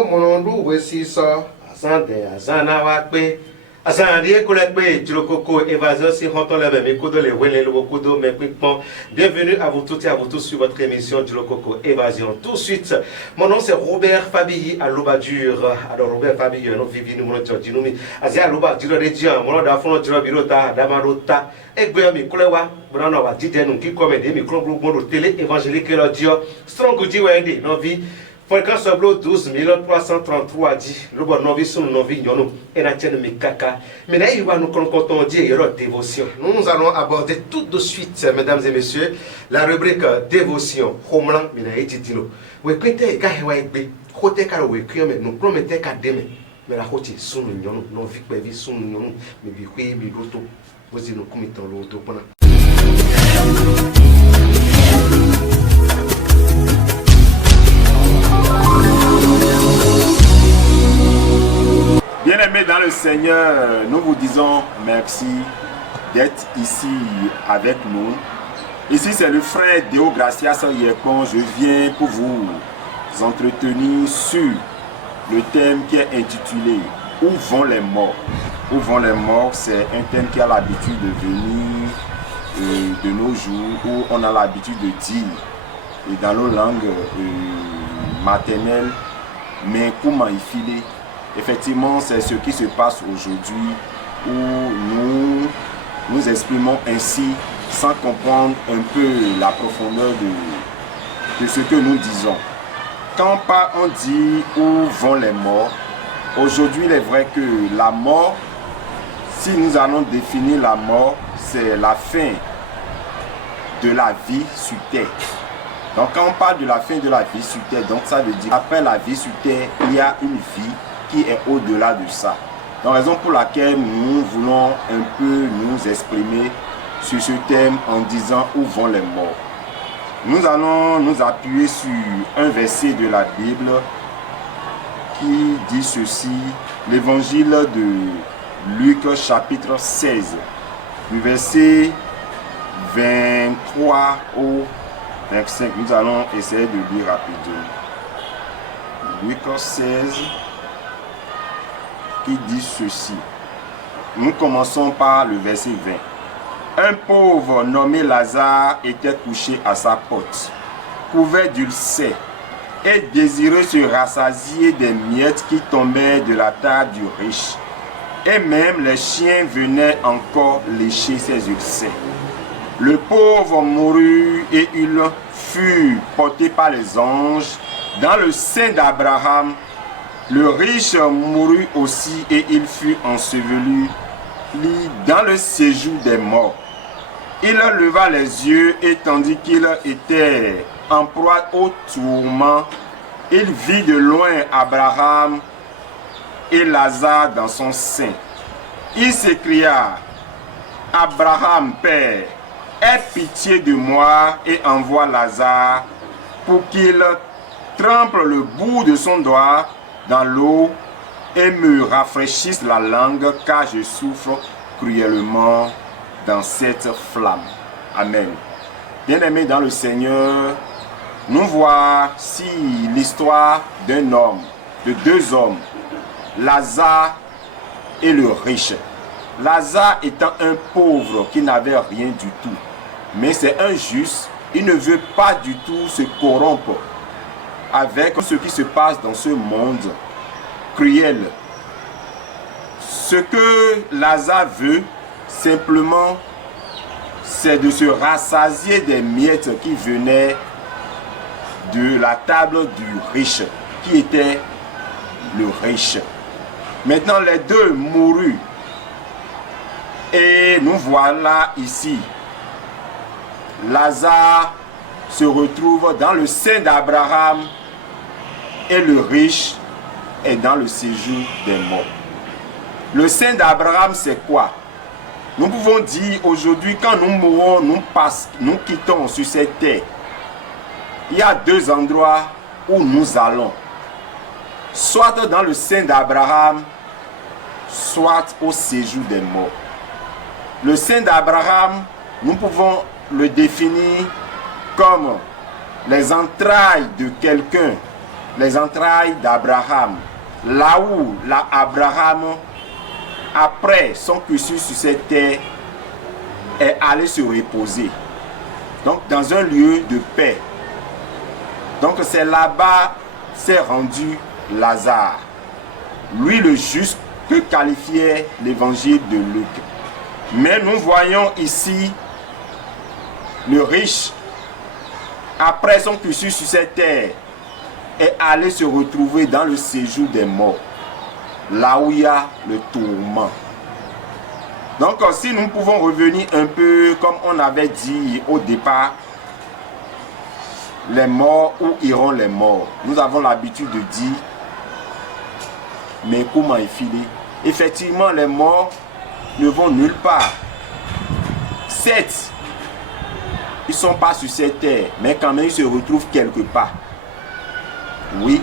Yo, mon nom, voici ça. Azana wakbe. Azandi Ekolekbe, Djilokoko, Évasion, si Honton Lebe, Mikodo, les Wele, le Wokodo, mes Pipon. Bienvenue à vous toutes et à vous tous sur votre émission Djilokoko, Évasion. Tout de suite, mon nom c'est Robert Fabilly à Lobadur. Alors, Robert Fabilly, nous vivons, nous sommes Djinoumi. Azia Loba, Djilo Rédian, mon nom d'Afon, Djilo Birota, Damarota, Egbe, Mikolewa, Brano, Didenu, qui comédie, Micro, Groupe, télé, évangélique, et l'audio. Strong Goody Wendy, nos vies. Fréquence Blo 12 333 dit le bon novice son novi nyono et la tienne mikaka. Mais là il va nous concocter dire dévotion. Nous allons aborder tout de suite, mesdames et messieurs, la rubrique dévotion. Homeland mina etitino. We kwete ga hewa egbe. Hote ka we kweme no promete ka deme. Mais la hote sunu nyono no vikbe vi sunu nyono me bi kwe mi loto. Vozi no kumitan loto pona. Bien-aimés dans le Seigneur, nous vous disons merci d'être ici avec nous. Ici, c'est le frère Deo Gracias Yekon. Je viens pour vous entretenir sur le thème qui est intitulé « Où vont les morts ?» Où vont les morts, c'est un thème qui a l'habitude de venir de nos jours, où on a l'habitude de dire, et dans nos langues maternelles, mais comment y filer. Effectivement, c'est ce qui se passe aujourd'hui où nous exprimons ainsi sans comprendre un peu la profondeur de ce que nous disons. Quand on dit où vont les morts, aujourd'hui il est vrai que la mort, si nous allons définir la mort, c'est la fin de la vie sur terre. Donc quand on parle de la fin de la vie sur terre, donc ça veut dire après la vie sur terre, il y a une vie qui est au-delà de ça. Donc raison pour laquelle nous voulons un peu nous exprimer sur ce thème en disant où vont les morts. Nous allons nous appuyer sur un verset de la Bible qui dit ceci, l'évangile de Luc chapitre 16, du verset 23 au 25. Nous allons essayer de lire rapidement. Luc 16 qui dit ceci. Nous commençons par le verset 20. Un pauvre nommé Lazare était couché à sa porte, couvert d'ulcères et désireux se rassasier des miettes qui tombaient de la table du riche. Et même les chiens venaient encore lécher ses ulcères. Le pauvre mourut et il fut porté par les anges dans le sein d'Abraham. Le riche mourut aussi et il fut enseveli dans le séjour des morts. Il leva les yeux et tandis qu'il était en proie au tourment, il vit de loin Abraham et Lazare dans son sein. Il s'écria, « Abraham, Père, aie pitié de moi et envoie Lazare pour qu'il trempe le bout de son doigt dans l'eau et me rafraîchisse la langue car je souffre cruellement dans cette flamme. » Amen. Bien-aimés dans le Seigneur, nous voici l'histoire d'un homme, de deux hommes, Lazare et le riche. Lazare étant un pauvre qui n'avait rien du tout, mais c'est un juste, il ne veut pas du tout se corrompre avec ce qui se passe dans ce monde cruel. Ce que Lazare veut simplement, c'est de se rassasier des miettes qui venaient de la table du riche, qui était le riche. Maintenant les deux moururent et nous voilà ici. Lazare se retrouve dans le sein d'Abraham et le riche est dans le séjour des morts. Le sein d'Abraham, c'est quoi? Nous pouvons dire aujourd'hui, quand nous mourons, nous quittons sur cette terre. Il y a deux endroits où nous allons. Soit dans le sein d'Abraham, soit au séjour des morts. Le sein d'Abraham, nous pouvons le définir comme les entrailles de quelqu'un, les entrailles d'Abraham, là où Abraham, après son cursus sur cette terre, est allé se reposer. Donc dans un lieu de paix. Donc c'est là-bas s'est rendu Lazare. Lui le juste que qualifiait l'évangile de Luc. Mais nous voyons ici le riche, après son cursus sur cette terre, est allé se retrouver dans le séjour des morts, là où il y a le tourment. Donc si nous pouvons revenir un peu comme on avait dit au départ, les morts, où iront les morts? Nous avons l'habitude de dire, mais comment y filer? Effectivement, les morts ne vont nulle part. Certes, ils ne sont pas sur cette terre, mais quand même ils se retrouvent quelque part. Oui,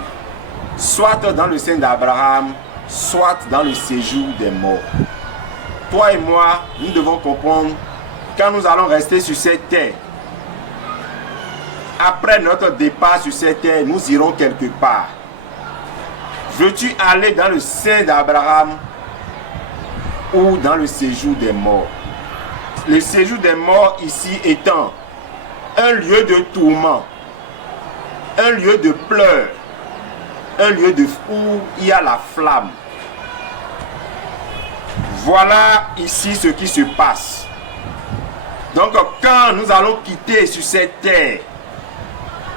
soit dans le sein d'Abraham, soit dans le séjour des morts. Toi et moi, nous devons comprendre, quand nous allons rester sur cette terre, après notre départ sur cette terre, nous irons quelque part. Veux-tu aller dans le sein d'Abraham ou dans le séjour des morts? Le séjour des morts ici étant un lieu de tourment, un lieu de pleurs, un lieu où il y a la flamme. Voilà ici ce qui se passe. Donc quand nous allons quitter sur cette terre,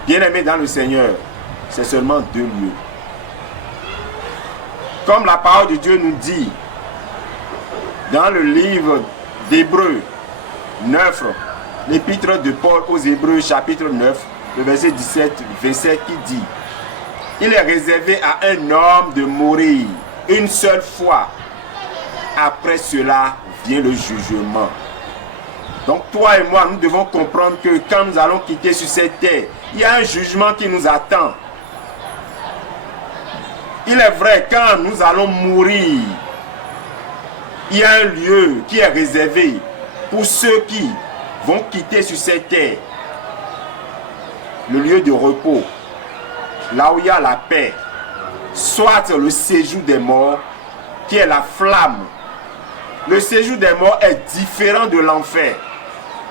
bien-aimés dans le Seigneur, c'est seulement deux lieux. Comme la parole de Dieu nous dit dans le livre d'Hébreux 9, l'épître de Paul aux Hébreux chapitre 9, le verset 17-27 qui dit: il est réservé à un homme de mourir une seule fois. Après cela vient le jugement. Donc toi et moi, nous devons comprendre que quand nous allons quitter sur cette terre, il y a un jugement qui nous attend. Il est vrai, quand nous allons mourir, il y a un lieu qui est réservé pour ceux qui vont quitter sur cette terre. Le lieu de repos, là où il y a la paix, soit le séjour des morts, qui est la flamme. Le séjour des morts est différent de l'enfer.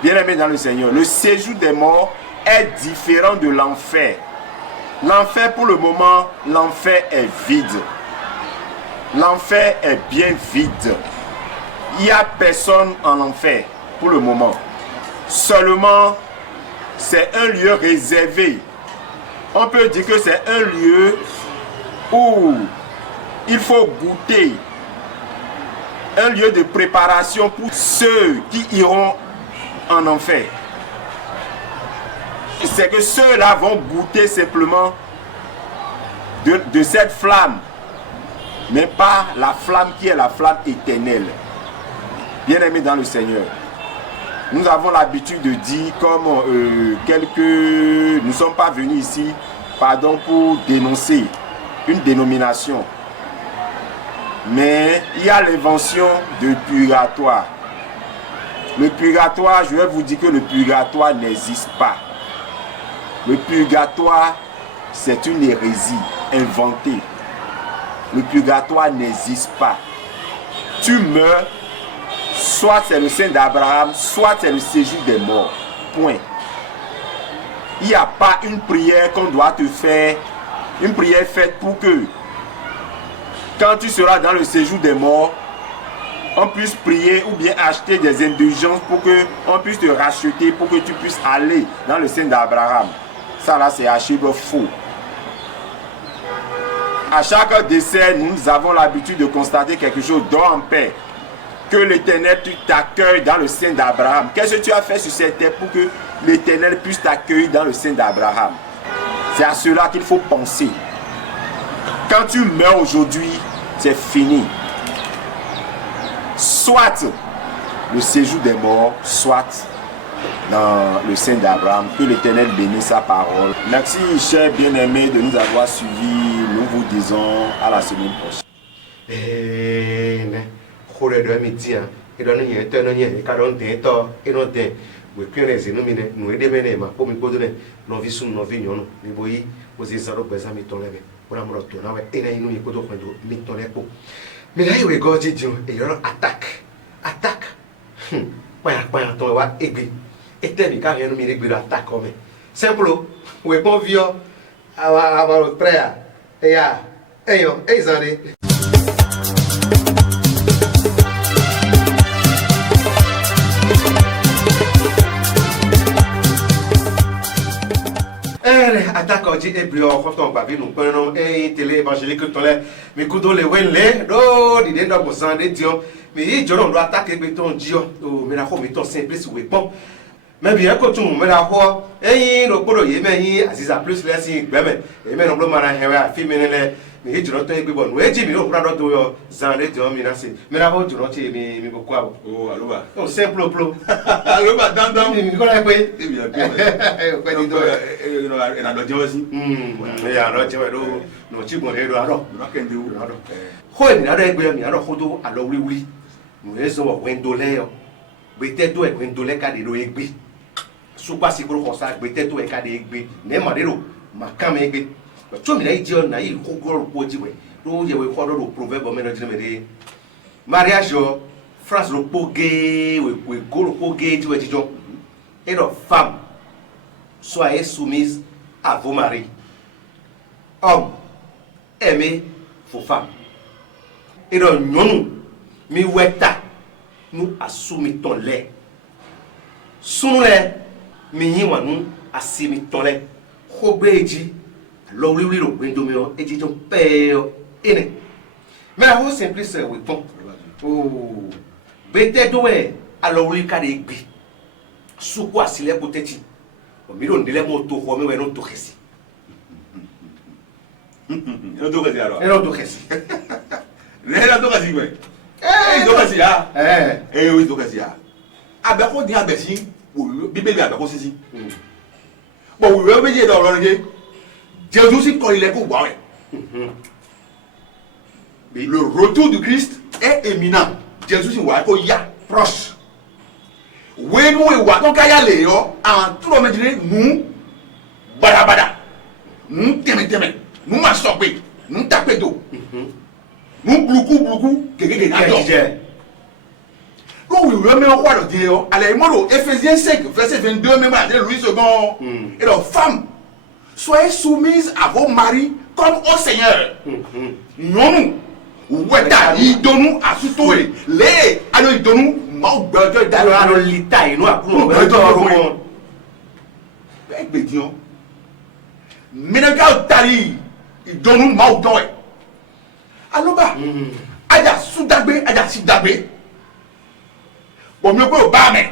Bien-aimés dans le Seigneur, le séjour des morts est différent de l'enfer. L'enfer, pour le moment, l'enfer est vide. L'enfer est bien vide. Il n'y a personne en enfer pour le moment. Seulement, c'est un lieu réservé. On peut dire que c'est un lieu où il faut goûter. Un lieu de préparation pour ceux qui iront en enfer. C'est que ceux-là vont goûter simplement de cette flamme, mais pas la flamme qui est la flamme éternelle. Bien-aimés dans le Seigneur, nous avons l'habitude de dire, comme nous ne sommes pas venus ici, pour dénoncer une dénomination. Mais il y a l'invention de purgatoire. Le purgatoire, je vais vous dire que le purgatoire n'existe pas. Le purgatoire, c'est une hérésie inventée. Le purgatoire n'existe pas. Tu meurs, soit c'est le sein d'Abraham, soit c'est le séjour des morts. Point. Il n'y a pas une prière qu'on doit te faire, une prière faite pour que, quand tu seras dans le séjour des morts, on puisse prier ou bien acheter des indulgences pour qu'on puisse te racheter, pour que tu puisses aller dans le sein d'Abraham. Ça là, c'est archive faux. À chaque décès, nous avons l'habitude de constater quelque chose. Dors en paix. Que l'Éternel t'accueille dans le sein d'Abraham. Qu'est-ce que tu as fait sur cette terre pour que l'Éternel puisse t'accueillir dans le sein d'Abraham? C'est à cela qu'il faut penser. Quand tu meurs aujourd'hui, c'est fini. Soit le séjour des morts, soit dans le sein d'Abraham. Que l'Éternel bénisse sa parole. Merci, chers bien-aimés, de nous avoir suivis. Nous vous disons à la semaine prochaine. Vous êtes zéro besoin de ton lèvre. Pour la mort, on a et là, il nous écoute au point de ton lèvre. Mais là, il y a un et il y a une attaque. Attaque. Pas ton wa aigri. Et t'es mis carrément mis aigri d'attaque comme simple. Ou est pas vieux. Avoir le prêt. Et ya. Et yo. Et zandé. Attaque dit et puis on quand on va nous prenons et télé évangélique ton là mais couteau les wenle do di den do sang de dion mais il jono doit attaquer béton dio o mais la ko béton simple ou bon mais bien que tout mais la ko et le podo ye mais yi aziza plus là si gbeme et mais no blo mara hewe afi menele mais il jono to e gbon we ji mi no prado do yo sang de dion mi na se mais la ko jono ti mi ko kwa Oh, allô ba. o simple plo Allô ba dandan. mi ko la pe Eh bien, ko di do et la dodie aussi. mais ya no je we do no chi bon he do aro On a qu'un de vous. ko ni aro egbe mi aro kodo alo wiwi no eso wo wendole yo gbete to e wendole ka de lo egbe supa si kuro ko sa gbete to e ka de egbe ne ma de lo ma kan me egbe to mi na iji on na yi ko goro po ji we lo ye we ko do proverbe me no ji me de mariage yo France lo poge we goro poge ji we jijo et donc femme soyez soumise à vos maris. Homme, aimez vos femmes. Et donc, nous, mi weta, nous assumons ton lait. Sous lait, mi yiwa nous assumons ton lait. Obédi, alors oui, le windomio, et dit ton père, et mais la rose simplice, oui, bon. Oh, bête doué, alors oui, kadegbi. Sous quoi s'il est peut-être. Miro ndele mo to ko me we no to kesi. No to kesi alors. No to kesi. Ne to kesi we. Eh, to kesi ya. Oui to kesi ya. Abe ko di abe si, Bíbélì abe ko sisi. Bon, we we je do lo nje. Jésus si ko ile ko wa we. Le retour du Christ est imminent. Jésus si wa ko ya proche. We nous et wa ton kaya le yo en tout le monde nous bada nous teme nous ma stopé nous taper d'eau nous bloukou quelque na do quand we remet au roi de Dieu allez moi Éphésiens 5 verset 22 même à Louis II et donc femmes soyez soumises à vos maris comme au Seigneur non weta idonu asutoe le ano idonu ma gbejo Dalo alo lita inu akunu gbejo ro egbe dion menaka tari idonu ma odo e aloba aja sudagbe aja sidagbe bo mi pe o ba me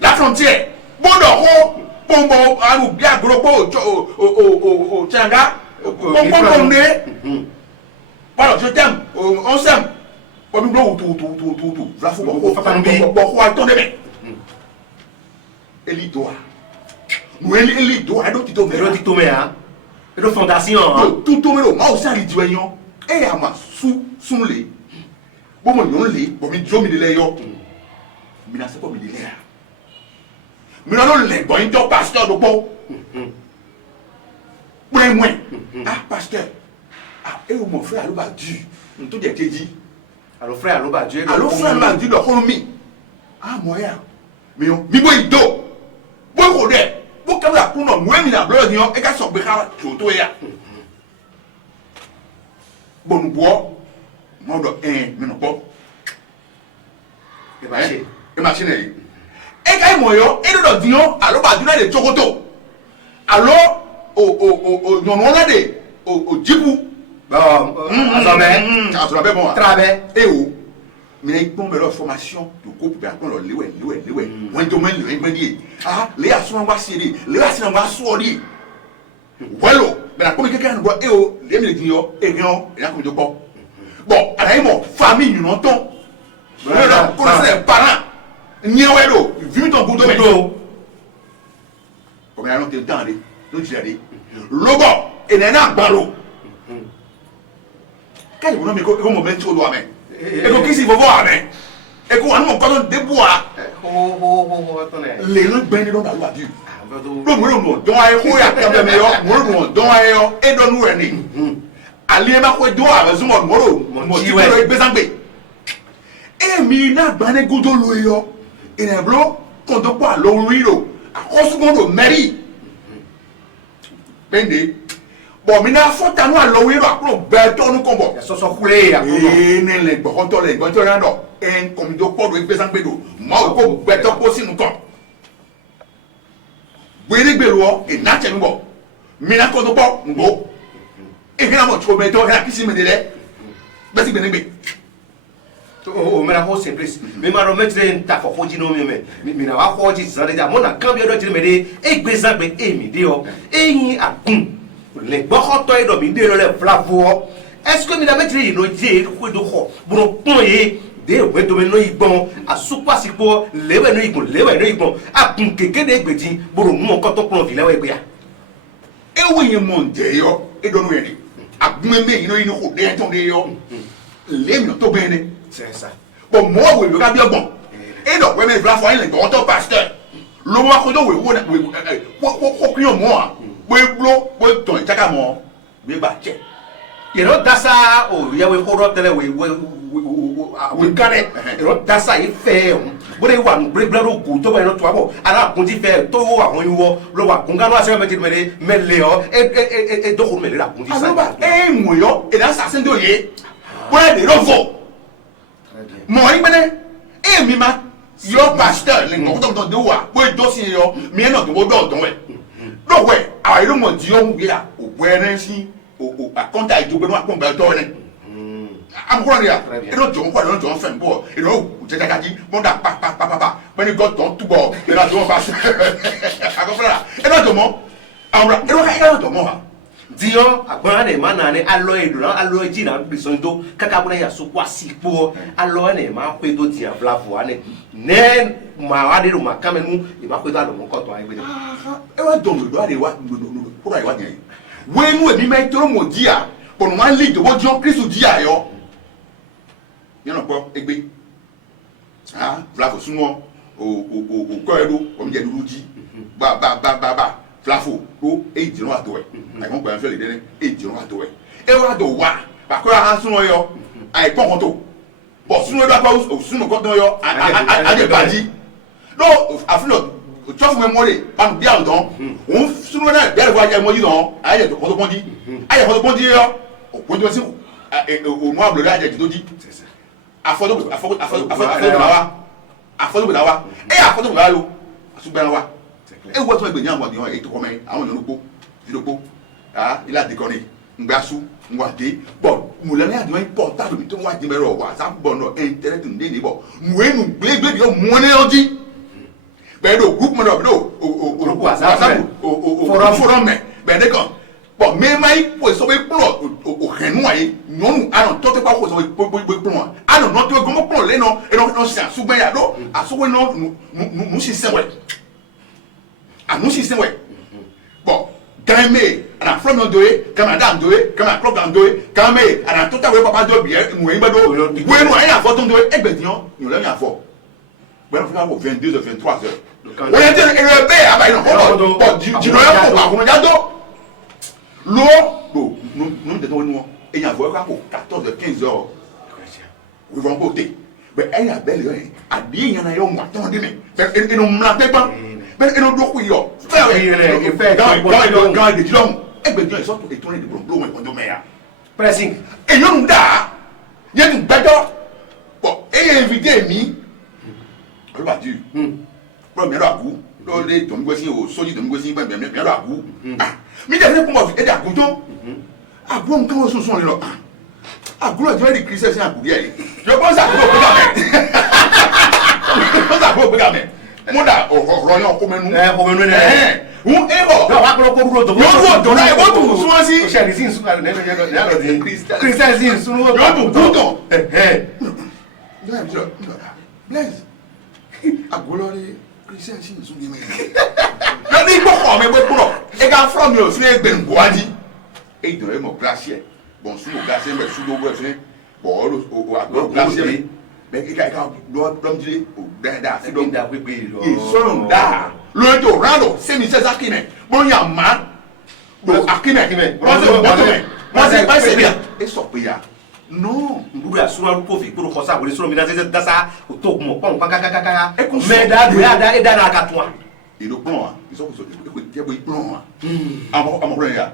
la frontière bodo ho pombo aru bi agoro po o changa pombo ne. Voilà, je t'aime, on s'aime. Comme nous, tout. La fou, bon, attendez, mais. Elitoa. Nous, Elitoa, elle doit tout mais hein. Et de fondation hein. Tout mais moi aussi à l'Idoyon. Et à ma sous les. Bon, mon les, bon, mi jomi de l'ayo. Mais là, c'est pas mi de l'air. Mais là, les bon, il pasteur de bon. Moins. Ah, pasteur. Ah, et mon frère Alouba Dieu, nous tout est dit. Alors frère Alouba Dieu. Alors frère Alouba Dieu, le homme. Ah, moyen. Mais on, mi boy do. Boy rodé. Boy comme la pour nous, moi mi la blood et qu'à son béca tout ya. Bon nous bois. Moi do mais non pas. Et machine. Et quand moi yo, et le dion, Alouba Dieu de chocoto. Alors non on a des au Djibou. Bon, bon. Travail. Et où? Mais ils tombent leur formation de couple, puis après, les ah, les assurants vont s'aider, les assurants vont s'aider. Voilà, mais la communauté qui a un et où, les militaires, et rien, et la communauté bon. Bon, à la famille, nous n'entendons. Voilà, connaissez les parents. N'y a pas de vu ton bout de métro. Comme il y a longtemps, nous disons, le bon, et n'est pas l'eau. Quand vous n'avez pas de mettre au doigt, et donc ici, vous voyez, et qu'on a un pardon de bois, les gens bien dans la loi Dieu. Lo mo don ai ko ya ka me yo, mo don ai yo, e do nu eni. Ali ma ko do a zo mo ti ko gbe sangbe. E mi na gba ne godo lo yo. Ina bro, ko do pa lo riro. Akosu mo do meri. Bende. Bon, mi na fota nu a lo riro akuro be to nu kon bo. So kule akuro. E ne le gbo kon to ran do. En kom do po do gbe sangbe do. Mo ko be to po sinu kon. Wele gbèrò ọ ìnáṣẹ ń bọ mìíràn kó tó pọ ń bọ èmi náà mọ tó bẹ tó ẹ kí sí mi nílẹ bẹsí gbẹnigbẹ. o mera ko simple mi ma ro metre nta fo foji no mi na wa ko ji san de mo na kan bi odo ti me de e gbe san gbe e mi de o eyin agun le gbo ko to edo mi de lo le flavo est-ce que mi na metre yi no je ko do ko bro pon ye de we do me no igbon asupa sipo lewe no igbon akun keke de gbetin bro mu nkan to pon fi lewe gbe ya ewu yin mo nje yo edo nu yẹn agun me yin no yin ko de ton de yo le mi to be ni c'est ça bon mo we lo ka bi ogbon edo we me flavo yin le gbo to pastor lo wa ko do we ko kiyan mo a we blo we ton itaka mo we ba che you know dasa o ya we ko ro tele we kare ro dasa ife on bo de wa break ogun to ba no to abo ara kun ti fe to àwọn iwo lo wa kun ganu ase me le o e do ko me le ra kun ti sa aloba e mo yo e da sa se ndo ye bo de ro fo mo yin bene e mi ma yo pastor le ngo to do wa bo do si yo mi e no do do we do we awa ilo mo di o mu ya o bo ere si o akonta ijogo no akon ba to ne am ko ria e no jo ko no jo fen bo e no je ta kaji mo da pa when you got don tubo e na jo pa akofra e no jo mo awra e no ka e no jo mo ha dion agbon na ma na ni alo edo na alo ji na bison do kaka bo na ya so kwa sipo alo na ma pe do dia flavo ani ne ma wa de ma kamenu e ma pe do alo mo ko to ai gbe e wa don do ade wa no ko ra wa den we nu e mi me toro mo dia but one lead wo jon Kristo dia yo you know po egbe flavo sunwo o ko edo o mi je duru ji ba flavo o e jiro ato e ai mo gba fe le de e jiro ato e wa do wa ba ko ha sunwo yo ai pon kon to bo sunwo do pa o sunwo ko do yo a je baji no afino just memory pan bi aldon o sunwo na be wa je mo ji don ai je to ko to pon ji ai ko to pon ji yo o pon ji o mo ablo da je to ji afọdún wa e afọdún wa lo asugba wa e wo to egbe ni àwọn ènìyàn e to ko me àwọn ènìyàn gbo diropo ila de koni ngba su ngwa de bo mu le ni adun important bi to wa ji mero wa sa bo no internet nde ni bo mu enu gbegbe bi o mu ne oji be do group mo do o whatsapp o forum me be de kan bon mais mai po so be pro o renu aye nyonu anon to te pa ko so be pro anon no to gomo pro le no e no se asugba ya do asugba no nu system we anu system we bon game ana from no doe kama dan doe kama club dan doe kama ana to ta we papa do bi e mu yin gbedo we nu aye afo to doe egbedian yo le yan afo we no fi na 22 23 heures o ye te e be abayi no bon ji no ya ko ba ko ja do l'eau nous devons nous et il y a voir pour 14 15 heures we vont côté mais elle a belle a bien il y en a yo moi ton de mais et nous m'la pas mais et nous do ku yo faire gars de dilom et ben Dieu sort et tourner de blou mais on mais pressing et nous da il y a une bête bon et invité mi on va dire premier à vous le ton gosi o soji ton gosi ben bien à vous mi je fẹ́ ko e da gunto agbo nkan o sunsun le lo agbo je di Christian agbo ye yo ko sa ko ga me ko sa ko ga me mo da ro yan ko menu un ego no wa ko buro to yo do na e wo tu sun si o se ri sin sun ne lo di Christian sin sun wo yo tu gunto yo bless agbo lo ri Christian sin sun di me yo ni gbo ko me gbo pro e ga from mi o fi egbe ngwaji e do e mo glacier bon su mo glacier me su do bo fi bo o agbo glacier be e ka do dom jire o da fi do da gbegbe lo e so da le do rando c'est mi c'est akine bon ya ma do akine moi c'est pas c'est bien et so pe ya non ndu ya sura ko fi ko ko sa bo le sura mi na se dasa o to mo pon kaka e ko mais da na ka toi et le plan ils sont ko tie bo plan amo plan ya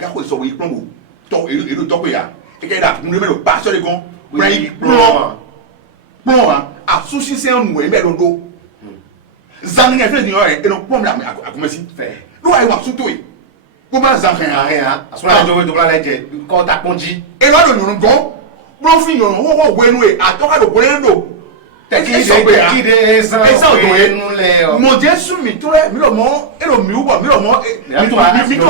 ga ko so bo plan bo to et le to pe ya e ke da mu me lo pa so le gon plan a sushi se un we me lo do zan nga fle di yo e no plan la akomasi fait lo ai wa suto e ko ba zan rien asura jo we do la leje ko ta ponji e wa do nyun gon bro fi yon wo wenu e atoka do bolendo qui de ça mon Dieu sou mi to mi lo mo e lo mi ubo mi lo mo mi to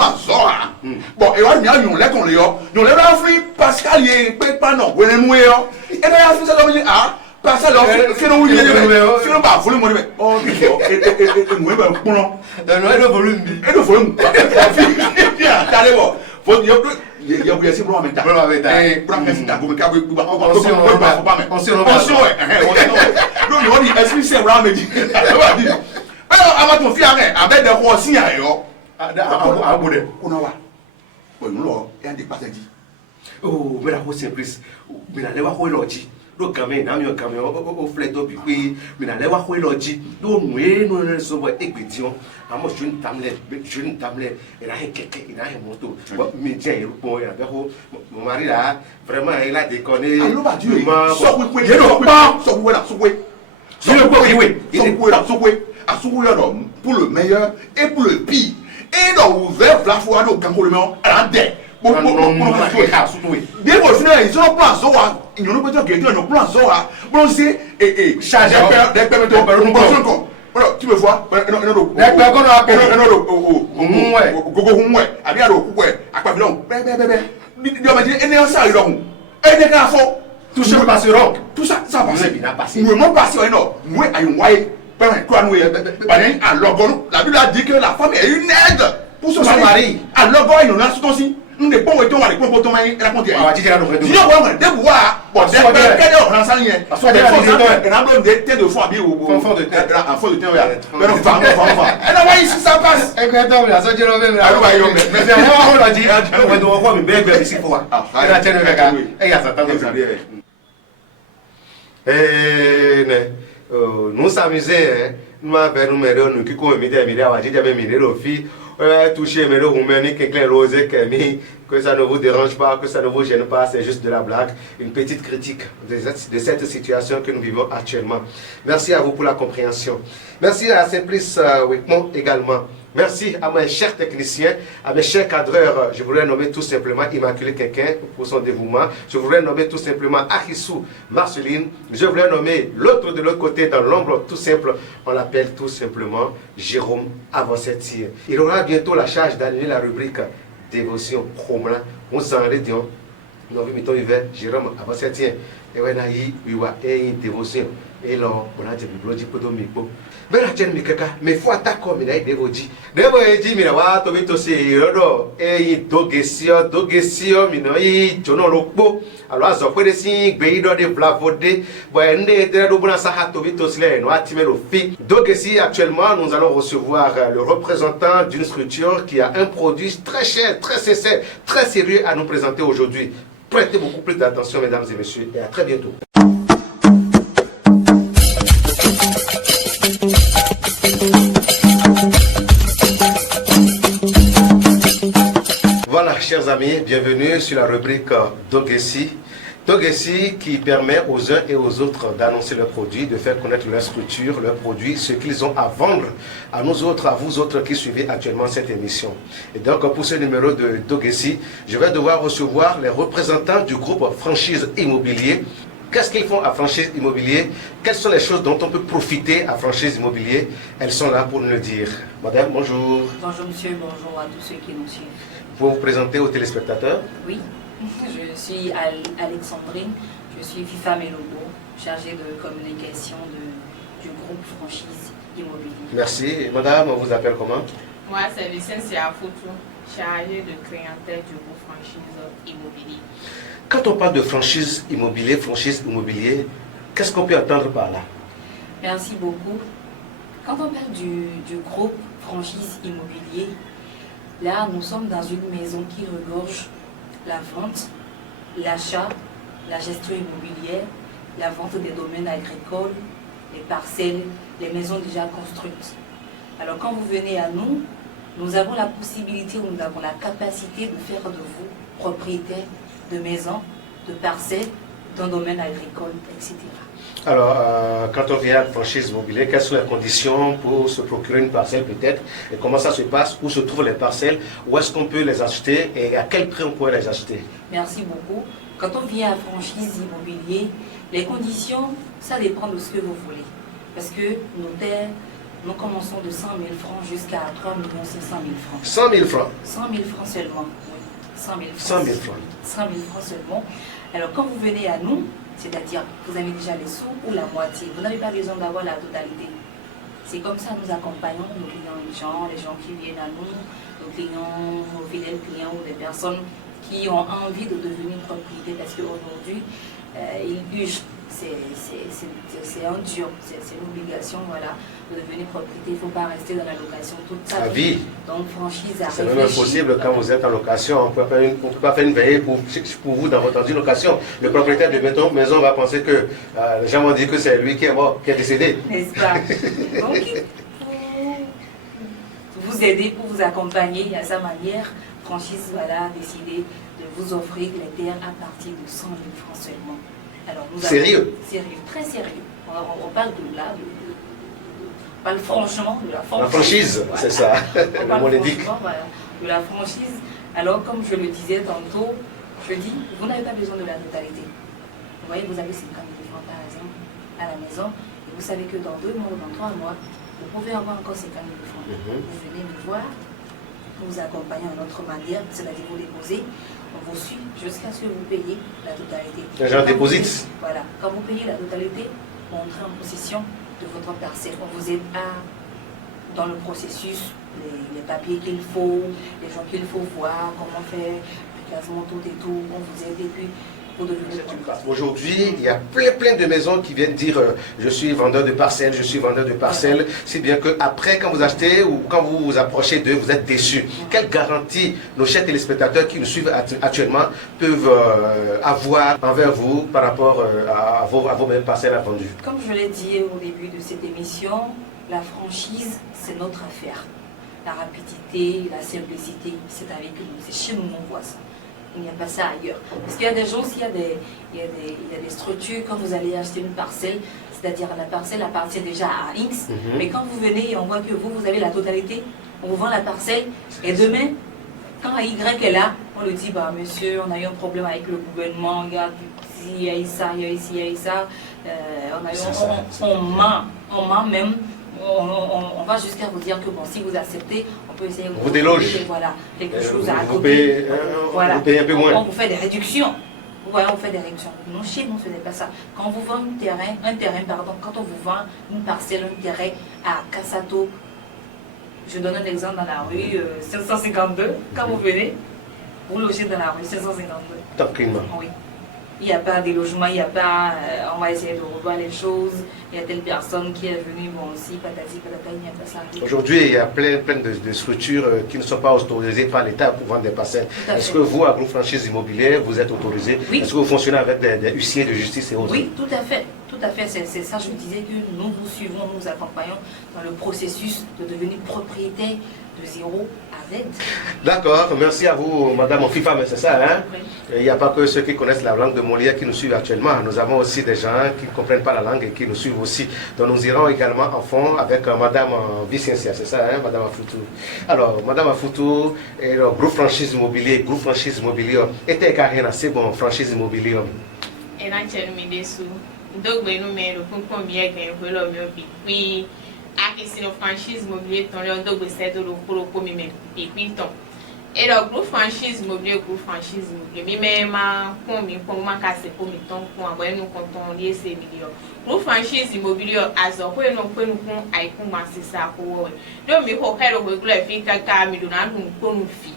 azora bon e wa mi ayon le kon le yo don le la fri Pascal ye pe pa no wenu e yo e na ya fi se lo mi Pascal lo fi no wuye fi no ba fulu mo ni o e mo e ba pon no e do volume bi e do volume ya tale bo fo yo il y a si bro amenta bro amenta go me ka go on se no you want the say round me ama to fi are abe de ko si are yo abode kuna wa bo no lo e ande pasaji oh me la ko simplice me la le wa ko loji do gamin na mi o gamin o flet up pe me la le wa ko loji do nu e no so bo egbedion amo jeune tamle il a un keke il a un moto mais tiens il bon il a beau mon mari là vraiment il a déconné pour le meilleur et pour le pire et dans ouvert la foi do kanko le meilleur à la bien au final ils sont pas so wa ils n'ont pas de question ils n'ont pas so wa bon c'est charge des permettre voilà, tu me vois? Gogo humwe, abi ado kukwe, akpabilon. Dio ma dit ene sa ilon. Ene ka fo. Tout ça passera. Tout ça passe. Bien passé. Nous mon passé non. Moi ayun waye. Quoi nous ben à logon, la Bible a dit que la femme est une aide pour son mari. À logon il en a tout aussi. Nous ne pouvons pas aller pour tomber la compte. Ah, tu diras donc. Dis on va de boire. Bon, quel est on s'en lien. Parce que on a besoin de fois bien au fond de terre, en fond de terre. Mais non, va. Et là ouais ici ça passe. Et que attends, là ça je le vais. Ah ouais, mais on l'a dit, on va devoir voir mais bien ici pour voir. Ah, là tiens le gars. Et ya ça t'entend. Nous s'amuser nous avons nous mettre nous qui comme midi à va dire midi le fille toucher mais le roumain qui clair rose que ça ne vous dérange pas, que ça ne vous gêne pas, c'est juste de la blague, une petite critique de cette situation que nous vivons actuellement. Merci à vous pour la compréhension. Merci à Simplice Wekmon également. Merci à mes chers techniciens, à mes chers cadreurs. Je voudrais nommer tout simplement Immaculé Quinquin pour son dévouement. Je voudrais nommer tout simplement Achissou Marceline. Je voudrais nommer l'autre de l'autre côté dans l'ombre tout simple. On l'appelle tout simplement Jérôme Avancetier. Il aura bientôt la charge d'animer la rubrique dévotion Chromla. On s'en est dit. Nous avons mis ton hiver Jérôme Avancetier. Et on a eu une dévotion. Et là, on a dit que nous avons bela chen mi kaka me fu atako mi dai devoji devo eji mi na wa to mi to se rodo dogesio mi no yi jono ropo alo azo pe de sin gbe ido de vlavode bo ende de do buna sa ha to mi to sile no atime lo fi dogesi actuellement nous allons recevoir le représentant d'une structure qui a un produit très cher, très sincère, très sérieux à nous présenter aujourd'hui. Prêtez beaucoup plus d'attention mesdames et messieurs et à très bientôt. Voilà, chers amis, bienvenue sur la rubrique Dogesi. Dogesi qui permet aux uns et aux autres d'annoncer leurs produits, de faire connaître leur structure, leurs produits, ce qu'ils ont à vendre à nous autres, à vous autres qui suivez actuellement cette émission. Et donc, pour ce numéro de Dogesi, je vais devoir recevoir les représentants du groupe Franchise Immobilier. Qu'est-ce qu'ils font à Franchise Immobilier? Quelles sont les choses dont on peut profiter à Franchise Immobilier? Elles sont là pour nous le dire. Madame, bonjour. Bonjour monsieur, bonjour à tous ceux qui nous suivent. Vous vous présentez aux téléspectateurs? Oui, je suis Alexandrine, je suis FIFA Melobo, chargée de communication du groupe Franchise Immobilier. Merci. Madame, on vous appelle comment? Moi, c'est Vicentia Foutou, chargée de clientèle du groupe Franchise Immobilier. Quand on parle de franchise immobilier, qu'est-ce qu'on peut entendre par là? Merci beaucoup. Quand on parle du groupe franchise immobilier, là, nous sommes dans une maison qui regorge la vente, l'achat, la gestion immobilière, la vente des domaines agricoles, les parcelles, les maisons déjà construites. Alors quand vous venez à nous, nous avons la possibilité, nous avons la capacité de faire de vous propriétaire de maisons, de parcelles, d'un domaine agricole, etc. Alors, quand on vient à la franchise immobilière, quelles sont les conditions pour se procurer une parcelle peut-être? Et comment ça se passe? Où se trouvent les parcelles? Où est-ce qu'on peut les acheter? Et à quel prix on pourrait les acheter? Merci beaucoup. Quand on vient à franchise immobilier, les conditions, ça dépend de ce que vous voulez. Parce que nos terres, nous commençons de 100 000 francs jusqu'à 3 500 000 francs. 100 000 francs? 100 000 francs seulement, oui. 100 000 francs. 100 000 francs. 100 000 francs seulement. Alors quand vous venez à nous, c'est-à-dire vous avez déjà les sous ou la moitié, vous n'avez pas besoin d'avoir la totalité. C'est comme ça nous accompagnons nos clients, les gens qui viennent à nous, nos clients, nos fidèles clients ou des personnes qui ont envie de devenir propriétaires parce qu'aujourd'hui, ils jugent, c'est un dur, c'est une obligation, voilà, de devenir propriétaire. Il ne faut pas rester dans la location toute sa vie. Donc franchise à c'est même impossible quand vous êtes en location. On ne peut pas faire une veillée pour vous dans votre location. Le propriétaire de maison va penser que les gens vont dire que c'est lui qui est mort, qui est décédé. N'est-ce pas? Donc, pour vous aider, pour vous accompagner à sa manière, franchise voilà, a décidé de vous offrir les terres à partir de 100 000 francs seulement. Alors, sérieux? Sérieux, très sérieux. On parle de là, on parle franchement de la franchise. La franchise, voilà. C'est ça, on parle le mot l'indique. Voilà, de la franchise. Alors, comme je le disais tantôt, je dis, vous n'avez pas besoin de la totalité. Vous voyez, vous avez 50 000 francs par exemple à la maison, et vous savez que dans 2 mois ou dans 3 mois, vous pouvez avoir encore 50 000 francs. Vous venez nous voir, vous accompagner à notre manière, c'est-à-dire vous déposez. On vous suit jusqu'à ce que vous payiez la totalité. Les gens dépositent. Voilà. Quand vous payez la totalité, on entre en possession de votre parcelle. On vous aide dans le processus, les papiers qu'il faut, les gens qu'il faut voir, comment faire, le classement, tout et tout. On vous aide et puis pour devenir propriétaire. Aujourd'hui, il y a plein de maisons qui viennent dire je suis vendeur de parcelles, je suis vendeur de parcelles. Si bien qu'après, quand vous achetez ou quand vous vous approchez d'eux, vous êtes déçus. Quelle garantie nos chers téléspectateurs qui nous suivent actuellement peuvent avoir envers vous par rapport à vos mêmes parcelles à vendues? Comme je l'ai dit au début de cette émission, la franchise, c'est notre affaire. La rapidité, la simplicité, c'est avec nous. C'est chez nous qu'on voit ça. Il n'y a pas ça ailleurs. Parce qu'il y a des gens, il y a des structures, quand vous allez acheter une parcelle, c'est-à-dire la parcelle appartient déjà à X, mais quand vous venez et on voit que vous avez la totalité, on vous vend la parcelle, et demain, quand Y est là, on lui dit, bah monsieur, on a eu un problème avec le gouvernement, regarde, il y a eu ça, il y a eu ici, il y a eu ça, on ment même. On va jusqu'à vous dire que bon, si vous acceptez, on peut essayer de vous déloge. Voilà, quelque chose à vous côté. Voilà. Vous payez un peu moins. On vous fait des réductions. Voilà, on fait des réductions. Non, chez nous, ce n'est pas ça. Quand on vous vend quand on vous vend une parcelle, un terrain à Kassato, je donne un exemple dans la rue 552, quand vous venez, vous logez dans la rue 552. Tranquillement. Oui. Il n'y a pas de logement, il n'y a pas, on va essayer de revoir les choses, il y a telle personne qui est venue, bon aussi, patati, patata, il n'y a pas ça. Aujourd'hui, il y a plein de structures qui ne sont pas autorisées par l'État pour vendre des parcelles. Est-ce que vous, à Groupe Franchise Immobilière, vous êtes autorisé? Oui. Est-ce que vous fonctionnez avec des huissiers de justice et autres? Oui, tout à fait. Tout à fait, c'est ça, je vous disais que nous vous suivons, nous vous accompagnons dans le processus de devenir propriétaire de 0 à Z. D'accord, merci à vous, Madame Ofifa, mais c'est ça, hein? Oui. Il n'y a pas que ceux qui connaissent la langue de Molière qui nous suivent actuellement. Nous avons aussi des gens qui ne comprennent pas la langue et qui nous suivent aussi. Donc nous irons également en fond avec Madame Vicencia, c'est ça, hein, Madame Afoutou. Alors, Madame Afoutou, et le groupe franchise immobilier, était carré c'est bon, franchise immobilier. Et là, tu as mis des sous. Donc, nous mettons pour combien de l'homme puis si nos franchises immobilières sont là, donc c'est de l'eau pour le premier et puis ton. Et le groupe franchise immobilier, mais ma combien pour ma casse pour mes temps pour envoyer nous comptons lier ces millions. Groupe franchise immobilier à zo pour nous aille pour masser ça pour. Donc, mais pour qu'elle le fait caca mi donna nous pour nous fi.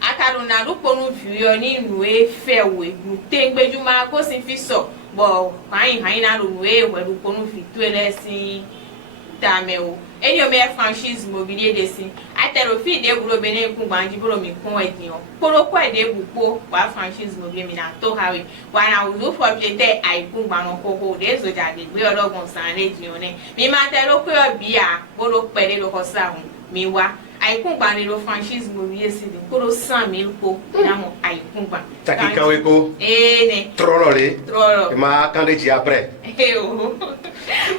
Akalona nous pour nous fi ni nous fait ouais. Nous t'engbe du marco c'est fisso. Bon, quand il na nous ouais pour nous fi tout laisser. et yo me franchise immobilier dessin atelo fi de bulo bene ku gbanji bulo mi kun edion poro ko de bupo wa franchise immobilier mi na to hawe wa na uzu propriétaire ai ku gbanu koko de zo jage gbe ologun san le dion ne mi ma telo ko bia bolo pele lo ko sa hun mi wa ai ku gbanu lo franchise immobilier si de poro 100,000 ko na mo ai ku gban taki kawe ko ne trolo ma quand de après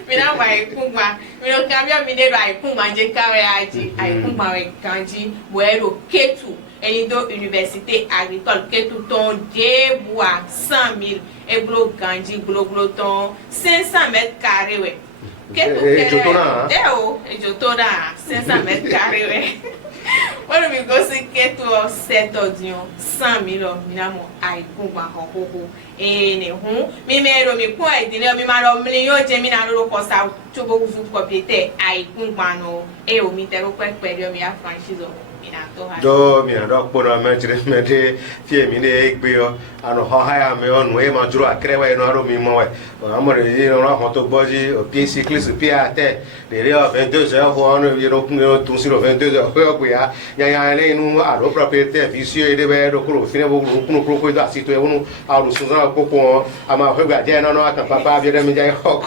mina wa ikunba mino kambia minero ikunba nje kawe aji ikunba we kanji wero ketu eni do université agricole ketu ton de bois 100,000 e glo kanji glo ton 500 mètres carrés we ketu kere e jotona 500 mètres carrés we wọ́n mi go sí ketu 7 odion 100,000 minamo ikunba kokoko ene hun mi mero mi kun idile mi ma lo mi yo je mi na lo ko sa to bo fu propriétaire ai kun gbanu e o mi tero pe pe mi a franchise mi na to ha do mi na do pono me jire me de fie mi ne gbe yo ano ho ha ya me onu e ma juro akrewa eno aro mi mo we amore yi no ro to gboji o pied cycliste pied à terre de 22 heures ho ono yi no kun to si 22 heures ho gbe ya ya le inu aro propriétaire vicieux de be do kuro fine bo kun ko do asito e unu aro sunza koko ama ho gba je na no aka papa bi de mi ja ho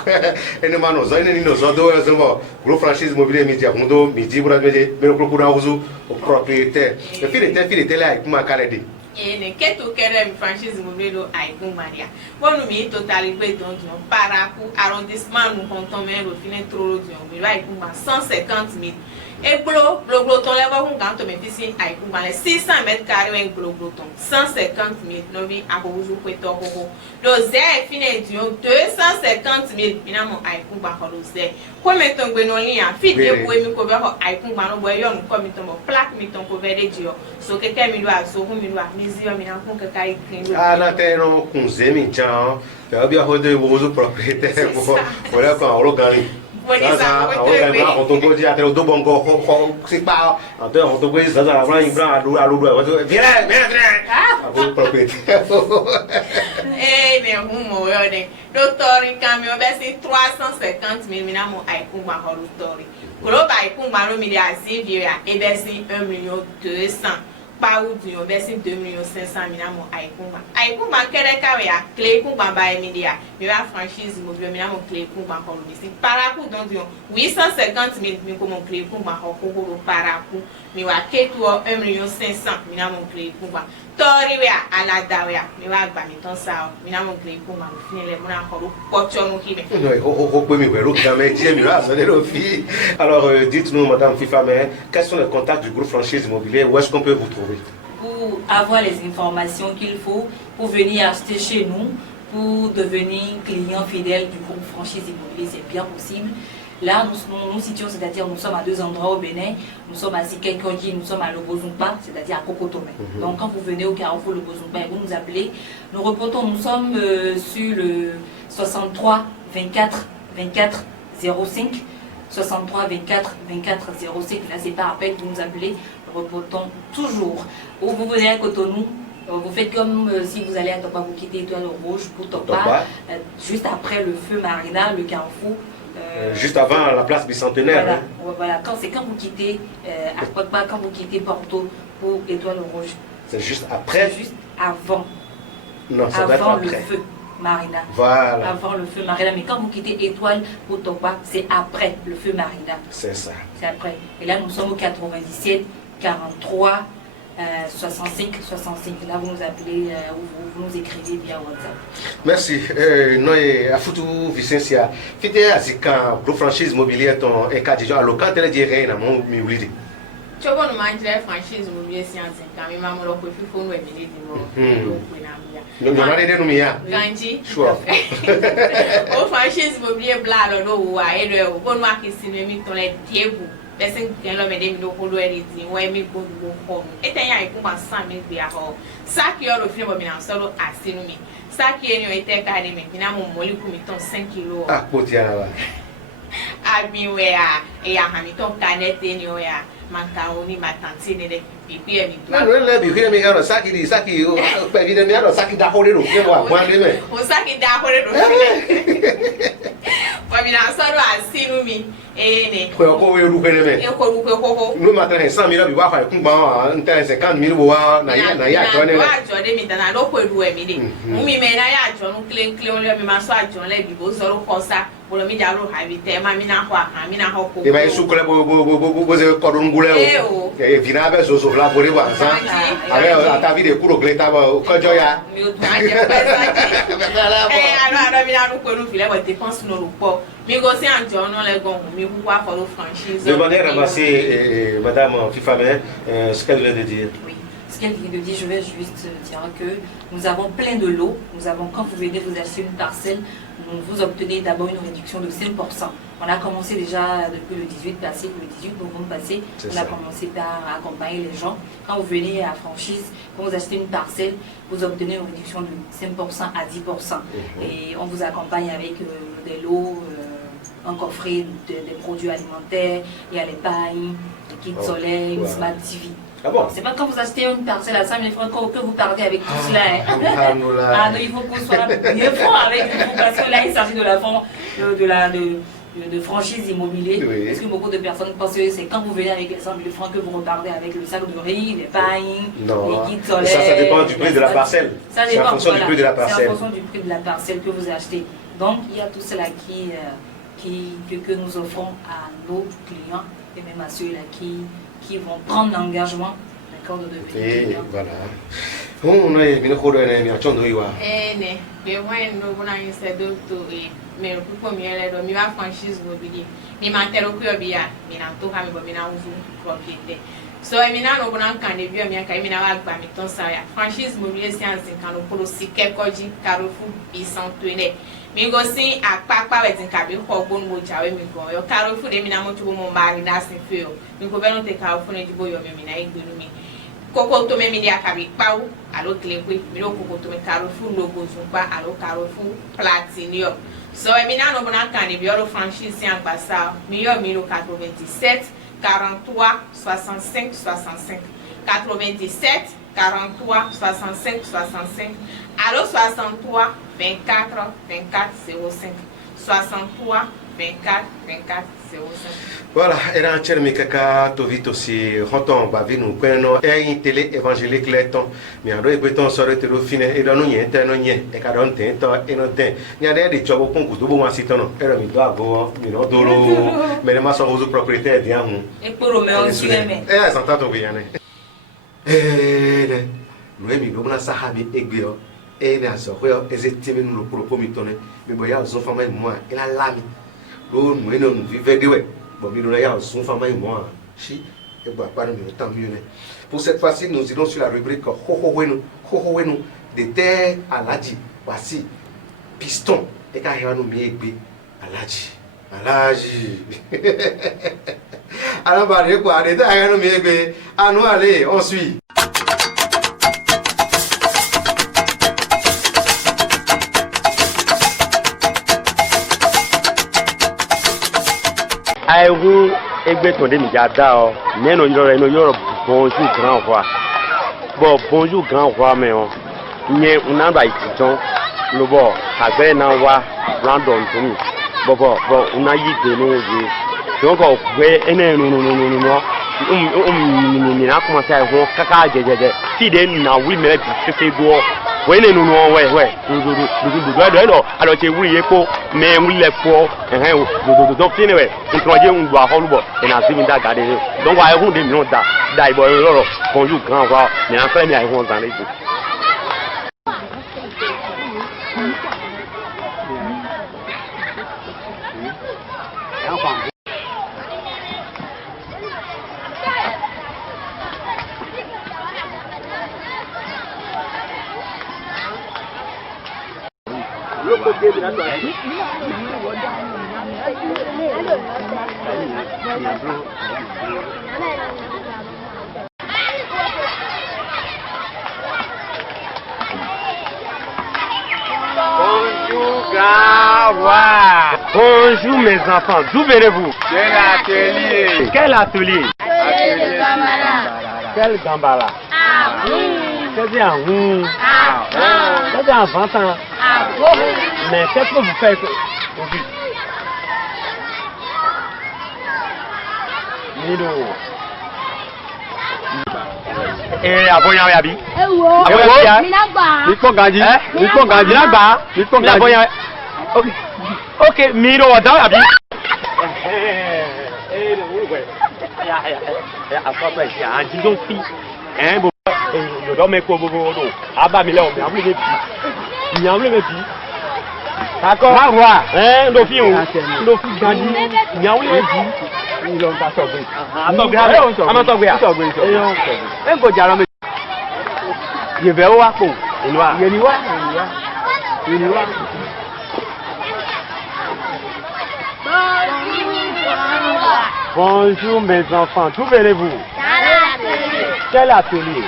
eni ma no zo eni no zo do zo bo gros franchise immobilier mi ja hundo mi di bura meje me ko ko na uzu o propriétaire e file te la kuma kale de ene ketu kere mi franchise immobilier ai kun maria bonu mi totally gbe don para ku arrondissement nous comptons même au fine trop dio mi ai kun 150,000 e glo ton level kun kan to me fisi ai kun ba 600 mètres carrés en glo ton 150,000 no bi akozu ko to koko do ze fine dio 250,000 minamo ai kun ba ko do ze ko me ton gbe no lian fi de ko mi ko be ko ai kun ba no bo yo no ko mi ton mo plaque mi ton ko vede dio so keke mi do aso hun mi do mizio mi na kun ke kai kin na te no kun ze mi chan pe obi ho de wo zo propriétaire ko le ko oro gani bonisa ko to be on to go dia te do bongo ko si pa ante on to go za za bra in bra alu viens abo propriétaire me humo yo de docteur camion be si 350,000 minamo ai kun ba holu tori ko ba ai kun ba no mi de azivia e be si 1,200,000 pa ou dio be si 2,500,000 minamo ai kun ba kere ka we a clé kun ba ba emilia mi va franchise immobilier minamo clé kun ba holu si para ku don dio 850,000 mi ko mon clé kun ba holu para ku mi wa ketu 1,500,000 minamo clé kun ba tori we ala da we mi wa gba mi ton sa mi na mo clé kun ma fini le mo na ko pocho no hibe no pe mi wero kan me die mi ra so de lo fi alors dites-nous madame Fifame quels sont les contacts du groupe franchise immobilier où est-ce qu'on peut vous trouver pour avoir les informations qu'il faut pour venir acheter chez nous pour devenir client fidèle du groupe franchise immobilier c'est bien possible. Là, nous situons, c'est-à-dire nous sommes à 2 endroits au Bénin. Nous sommes à Sikenkoji, nous sommes à Lobozumpa, c'est-à-dire à Kokotome. Donc quand vous venez au carrefour Lobozumpa et vous nous appelez, nous reportons, nous sommes sur le 63 24 24 05. 63 24 24 05. Là, c'est par appel que vous nous appelez. Nous reportons toujours. Ou vous venez à Cotonou. Vous faites comme si vous allez à Topa, vous quittez Étoile Rouge pour Topa, juste après le feu Marina, le carrefour. Juste avant la place bicentenaire. Voilà, hein? voilà. C'est quand vous quittez quand vous quittez Porto pour Étoile Rouge. C'est juste après. C'est juste avant. Non, ça doit être avant le après. feu Marina. Voilà. Avant le feu Marina. Mais quand vous quittez Étoile pour Topa, c'est après le feu Marina. C'est ça. C'est après. Et là, nous sommes au 97 43 65 65. Là, vous nous appelez ou vous nous écrivez via WhatsApp. Merci. Noi afutu Vicencia. Fite azika groupe franchise immobilier ton ekadjo alokan tele dire na mo mi wulidi. Chobo no manje franchise immobilier science kan mi mamu lo ko fifo no emile di mo ko na mi ya. No no na de no mi ya. Ganji. Sure. O franchise immobilier bla lo no wa e do ko no akisi no mi ton le diebu. Person can love me dem do ko do anything why me go do ko. E ten ya iku ma san me gbe a ho. Saki oro fi bo mi na solo asinu mi. Saki eni o ite ka de me na mo moli ku mi ton 5 kilo. Ah, poti ana ba. Abi we a e ya ha mi ton kanet eni o ya. Macaroni matantine de pipi e mi do. Na no le bi mi ga saki o pe bi de mi aro saki da hore ro ke wa gwan le me. O saki da hore ro. mina soro asinu mi ene ko ko we ru kene me e ko ru ko no matter 100 000 bi wa fa kun gba n 50 000 wa na ya jo ne wa jo de mi dana do ko ru e mi de mi me na ya jo no clean o le mi ma so ajo le bi bo soro kosa bo mi ja ro ha bi te ma mi na ho aka mi na ho ko e ba su kole bo ze ko dun gule o e vina be so la bore wa san ale ata vi de kuro kle ta ba ko jo ya mi o ta je alo mi na ru ko ru fi le bo dépense no ru po mi go si anjo no le gon mi ku wa follow franchise de manière ramasser madame Fifame ce qu'elle vient de dire. Oui. Ce qu'elle vient de dire, je vais juste dire que nous avons plein de lots. Nous avons, quand vous venez vous acheter une parcelle, vous obtenez d'abord une réduction de 5%. On a commencé déjà depuis le 18 passé, le 18 novembre passé. On a commencé par accompagner les gens. Quand vous venez à franchise, quand vous achetez une parcelle, vous obtenez une réduction de 5% à 10%. Et on vous accompagne avec des lots, un coffret des produits alimentaires, il y a les pailles, les kits solaires, une Smart TV. Ah bon? C'est pas quand vous achetez une parcelle à 5 000 francs que vous partez avec tout cela. Hein. Ah non, il faut qu'on soit bien fort avec vous parce que là, il s'agit de franchise immobilier. Oui. Parce que beaucoup de personnes pensent que c'est quand vous venez avec les 100 000 francs que vous repartez avec le sac de riz, les pailles, les kits solaires. Ça dépend du prix de la parcelle. Ça dépend, en fonction du prix de la C'est parcelle. en fonction du prix de la parcelle que vous achetez. Donc, il y a tout cela que nous offrons à nos clients et même à ceux-là qui vont prendre l'engagement de devenir clients. Voilà. On a bien sûr une action de Iwa. Ne, mais moi, nous avons un secteur mais pour combien les mi va franchise mobilier. Mi mantero ko bia, mi na to ha mi bo mi na uzu propriété. So mi na no bona kan de bia mi aka mi na wa gba mi ton sa ya. Franchise mobilier science kan lo polo sike koji Carrefour Bisantoine. Mi go sin akpakpa wetin ka bi ko gbon mo jawe mi go. Yo Carrefour de mi na mo tubo mo mari na sin fe o. Mi ko be no te Carrefour ne jibo yo mi na igbenu mi. Koko to me mi dia ka bi pa o. Alo Cléqué, mi no koko to me Carrefour logo zumba, alo Carrefour Platinum. So, mi na no bona kan de bioro franchise en basa, mi yo 97 43 65 65 97 43 65 65 allo 63 24 24 05 63 24 24 05. Voilà, era un cher mikaka to vite aussi honton ba vinu kweno e télé évangélique leton mi ando e beton sore te ro fine e donu nye te no nye e ka don ten to e no ten nya de di jobo konku do bo wan sitono e ro mi do abo mi no doro me ma so uzu propriétaire dia hu e poro me on sueme e san tato bi yane de no e mi do na sahabi egbe o e na so ko e ze timi no propos mi tone mi boya zo fama mo e la lami lo no e no vive de we. Bon, pour cette fois-ci, nous irons sur la rubrique Hohowenu de terre à l'Adji. Voici piston. Et quand il va nous mettre Aladji. Alors, bah, quoi, de terre à nous mettre. Ah, nous, allez, on suit. Aïe, egbe ton de mi jada o neno yoro bonjour grand roi. Bon bonjour grand roi mais on nye unamba ikiton lo bo agbe na wa random to mi bo una yi de no ye donc o gbe ene no mi na commencer à ho kaka jejeje ti de na wi mere bi se do we ne no we do alors che wuri ye ko me wuri le po do fini we ntroje un do aholu bo e na zimi da gade donc wa ehun de mi no da ibo loro bonjour grand roi mais en fait mi ai ehun dan le Bonjour, grand roi. Bonjour, mes enfants. D'où venez-vous? Quel atelier? Quel atelier? Atelier Quel gambala? C'est un roux. C'est un ventant. Mais qu'est-ce que vous faites aujourd'hui? Mido. Aboyan ya bi. Ewo. Minagba. Nipo ganji. Nipo ganji nagba. Nipo ganji. Aboyan. Okay. Okay, Mido odan ya bi. Ya afọ ẹ ṣe àǹtí tó ń fi bò yọ̀dọ̀ mẹ́kọ́ gbogbo ọdún abamilẹ̀ ọ̀mẹ́ àmúlẹ̀ bí ìyàn àmúlẹ̀ bí kakọ́ máwùá ńlọ fi hàn ńlọ fi ganji ìyàn àmúlẹ̀ bí ìlọ nǹkan sọ̀gbìn àmọ́sọ̀gbìn ẹ̀ ń kò jà lọ́mọ yẹ̀bẹ̀ ó wá pò yẹ̀niwá. Bonjour mes enfants, d'où venez-vous? Quel atelier?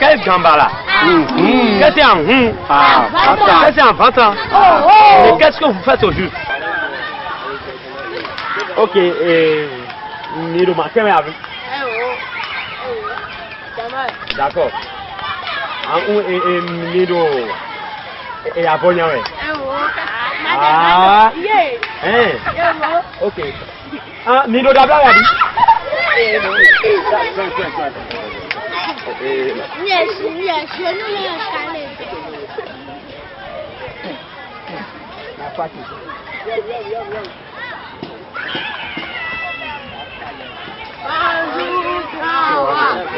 Quel gambala? Qu'est-ce que c'est un Qu'est-ce que c'est un 20 ans? Mais qu'est-ce que vous faites au juste? Ok, Niro Matin avec. D'accord. Niro et Abonia. Ah, ok. Ah, Niro d'abord a dit.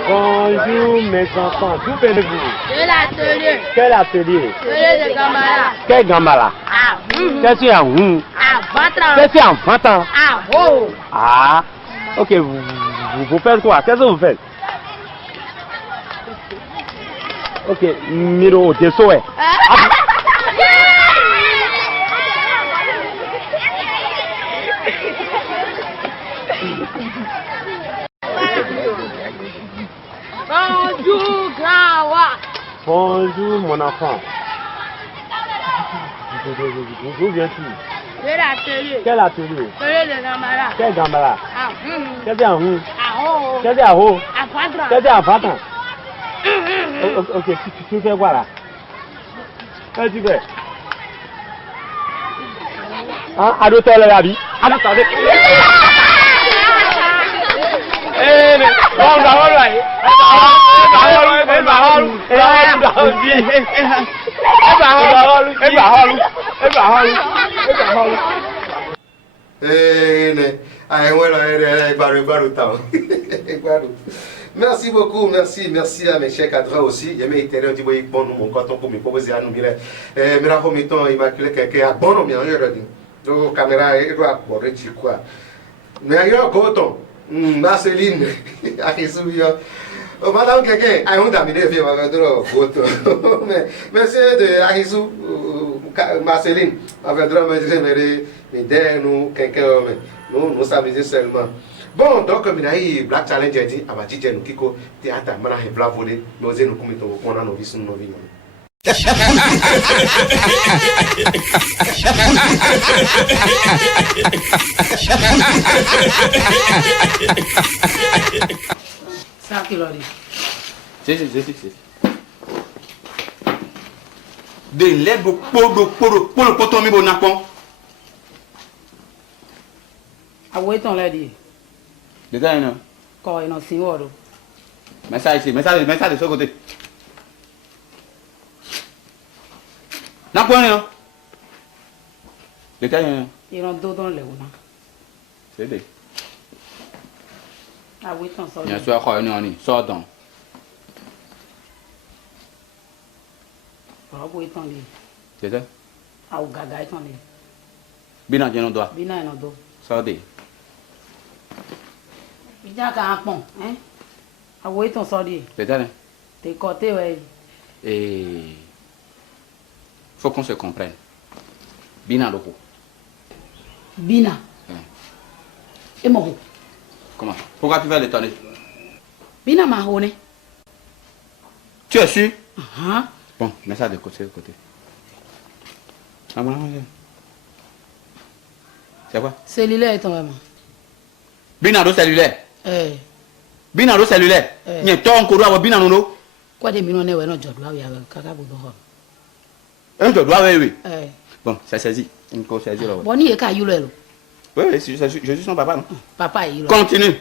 Bonjour mes enfants, d'où venez-vous? De l'atelier. Quel atelier? Atelier de Gambala. Quel Gambala? Qu'est-ce qu'il y a? Qu'est-ce qu'il y a en 20 ans? Ah, ok, vous faites quoi? Qu'est-ce que vous faites? Ok, Miro, t'es souhait. Bonjour, Grawa. Bonjour, mon enfant. D'où viens-tu? De l'atelier. Quel atelier? Atelier de Gambala. Quel Gambala? Qu'est-ce qu'il y a? Qu'est-ce qu'il y a? Qu'est-ce qu'il y a? 20 ans. Ok, tu fais quoi là? Qu'est-ce que tu fais? Hein? Adopter la vie. Adopter. Merci beaucoup, merci à mes chers cadres aussi. J'ai mis été dit bon nous mon canton pour me proposer à nous mire. Mais là comme étant immaculé quelqu'un a bon nom bien donc caméra et doit border quoi. Mais ailleurs coton Marceline a Jésus. Madame quelqu'un a un d'amener fait ma photo. Mais monsieur de Arisou Marceline avait droit me dire mais nous quelqu'un nous s'amuser seulement. Bon, donc, Black Challenge a dit, à ma DJ, nous kiko, théâtre, mana he bla volé, nous nous commettons au point, nous vissons nos vies. Ça qui l'a dit. Si. De l'aide pour le poton mi bon napon. Ah ouais, ton l'a dit. Déjà, non. Quand il y a un signe, Mais ça ici, mais ça de ce côté. Napon, non. Déjà, non. il y a un dos dans le haut. C'est des. Ah oui, ton sort. Il y a soit quoi, non, sort dans. Ah oui, ton lit. C'est ça. Ah ou gaga, ton lit. Bien, j'ai un doigt. Bina, il y a un dos. Sort des. Il y a un pont, hein? Ah oui, ton sort. C'est ça, T'es côté, ouais. Et. Faut qu'on se comprenne. Bina loko. Bina. Et mon. Comment? Pourquoi tu vas l'étonner? Bina marronné. Tu es sûr? Uh-huh. Bon, mets ça de côté. Ah, bon, c'est quoi? Cellulaire, ton maman. Bina do cellulaire. Bina do cellulaire. Il y a ton courant à bina nono. Quoi de millions de non, je dois y avoir caca pour Un je dois, oui. Eh. Bon, ça saisit. Une chose saisit là. Bon, il y a qu'à y aller. Oui, je suis son papa, non? Papa, il Continue.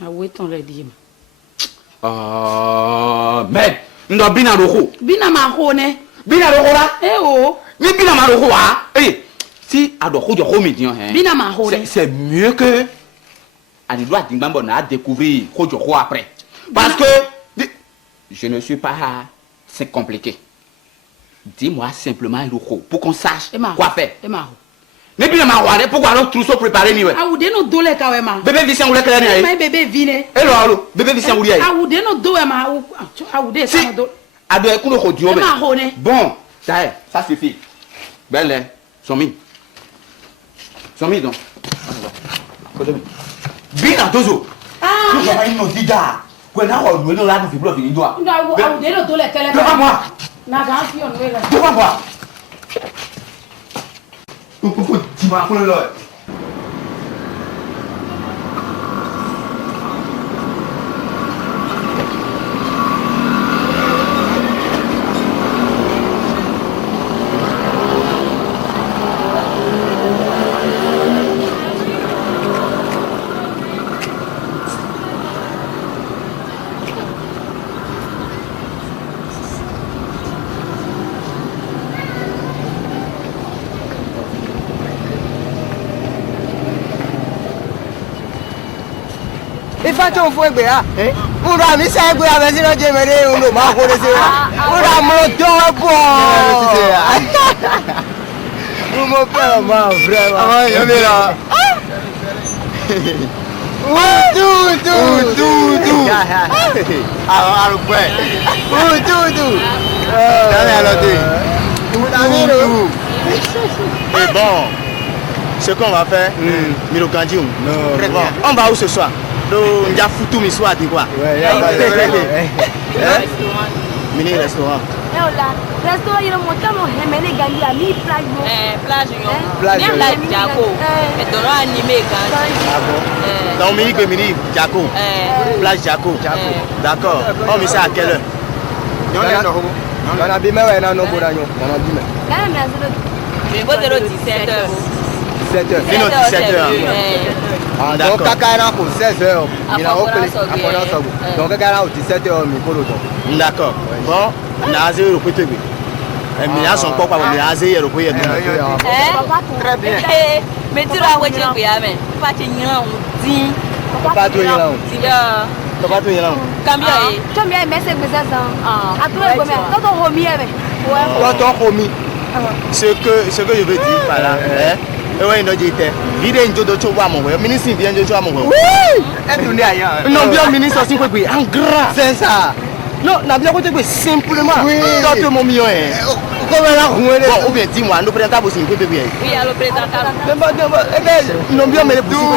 Ah oui, ton le dit. Mais, nous avons bien roko. Bina marone. Bien roko là. Eh oh. Mais bien roko ah. Eh, si adoko de comédien hein. Bina marone. C'est mieux que Ani doit Dingbambo n'a découvrir Kodjoko après. Parce que je ne suis pas c'est compliqué. Dis-moi simplement Roko pour qu'on sache quoi faire. Mais bien ma pourquoi alors trousseau préparé ni ouais. Ah ou de no dole ka we ma. Bébé Vicien ou le clair ni. Mais bébé vine. Hello allo, bébé Vicien ou li. Ah ou de no do we ma ah ou de ça do. Ado e kuno ko dio me. Bon, ça suffit. Belle, somi. Somi donc. Bina dozo. Ah. Tu vas une dida. Quoi na o no la fi bloc ni doa. Ah ou de no dole kele. Devant moi. Na ga fi on we la. Devant moi. Tu vas prendre là. Ifacho fue gbera. Ura mi sai gbera be sino je mere un lo ma ko de se. Ura mo to bo. Mo pe ma vraiment. Ah yo mi la. Du. Ah aru pe. Du. Dame alors du. Et bon, ce qu'on va faire, Milo Kandium. Très bien. On va où ce soir? On a foutu mes soirs, tu vois. Mini restaurant. Restaurant, il y a mon temps, on a gagné à mi plage. Plage Jaco. Et donc, animé quand. Donc, mini que mini Jaco. Plage Jaco. D'accord. On met ça à quelle heure? On a bien, mais on a non bon agneau. On a bien. Mais vous êtes 17h. 17h. Donc, caca est pour 16h. Il a repris à donc, caca est 17h. D'accord. Bon, on a assez repris. Mais là, son papa, on a assez repris. Très bien. Mais tu vas voir, tu vas mais pas tu n'y as pas tout là. Pas tout là. Combien mais c'est que ça à tout le moment quand on remet quand on remet ce que je veux dire par là oui non j'étais vide une jodo chowa mon ministre bien jodo chowa mon oui non bien ministre aussi quoi en gras c'est ça non n'a bien côté simplement d'autres mon million comme là bon ou bien dis-moi nous présentable aussi quoi bien oui alors présentable non bien mais pour